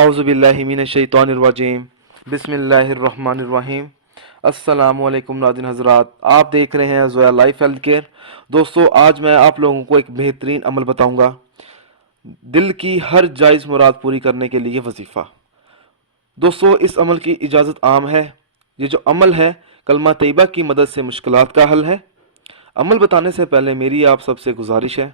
اعوذ باللہ من الشیطان الرجیم بسم اللہ الرحمن الرحیم۔ السلام علیکم ناظرین حضرات، آپ دیکھ رہے ہیں زویا لائف ہیلتھ کیئر۔ دوستو، آج میں آپ لوگوں کو ایک بہترین عمل بتاؤں گا، دل کی ہر جائز مراد پوری کرنے کے لیے وظیفہ۔ دوستو، اس عمل کی اجازت عام ہے۔ یہ جو عمل ہے کلمہ طیبہ کی مدد سے مشکلات کا حل ہے۔ عمل بتانے سے پہلے میری آپ سب سے گزارش ہے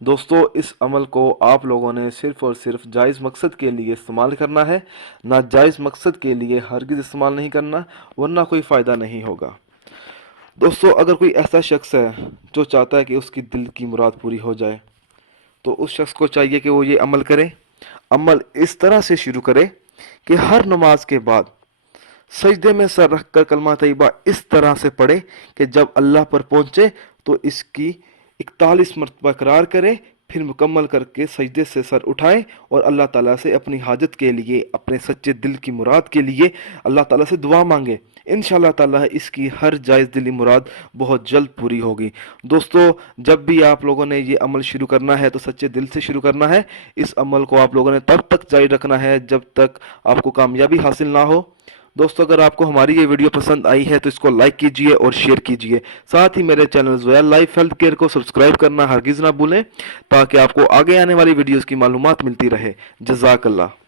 دوستو، اس عمل کو آپ لوگوں نے صرف اور صرف جائز مقصد کے لیے استعمال کرنا ہے، ناجائز مقصد کے لیے ہرگز استعمال نہیں کرنا، ورنہ کوئی فائدہ نہیں ہوگا۔ دوستو، اگر کوئی ایسا شخص ہے جو چاہتا ہے کہ اس کی دل کی مراد پوری ہو جائے تو اس شخص کو چاہیے کہ وہ یہ عمل کرے۔ عمل اس طرح سے شروع کرے کہ ہر نماز کے بعد سجدے میں سر رکھ کر کلمہ طیبہ اس طرح سے پڑھے کہ جب اللہ پر پہنچے تو اس کی 41 مرتبہ اقرار کرے، پھر مکمل کر کے سجدے سے سر اٹھائے اور اللہ تعالیٰ سے اپنی حاجت کے لیے، اپنے سچے دل کی مراد کے لیے اللہ تعالیٰ سے دعا مانگے۔ انشاءاللہ تعالیٰ اس کی ہر جائز دلی مراد بہت جلد پوری ہوگی۔ دوستو، جب بھی آپ لوگوں نے یہ عمل شروع کرنا ہے تو سچے دل سے شروع کرنا ہے۔ اس عمل کو آپ لوگوں نے تب تک جاری رکھنا ہے جب تک آپ کو کامیابی حاصل نہ ہو۔ دوستو، اگر آپ کو ہماری یہ ویڈیو پسند آئی ہے تو اس کو لائک کیجئے اور شیئر کیجئے۔ ساتھ ہی میرے channel Zoya life health care کو سبسکرائب کرنا ہرگز نہ بھولیں تاکہ آپ کو آگے آنے والی ویڈیوز کی معلومات ملتی رہے۔ جزاک اللہ۔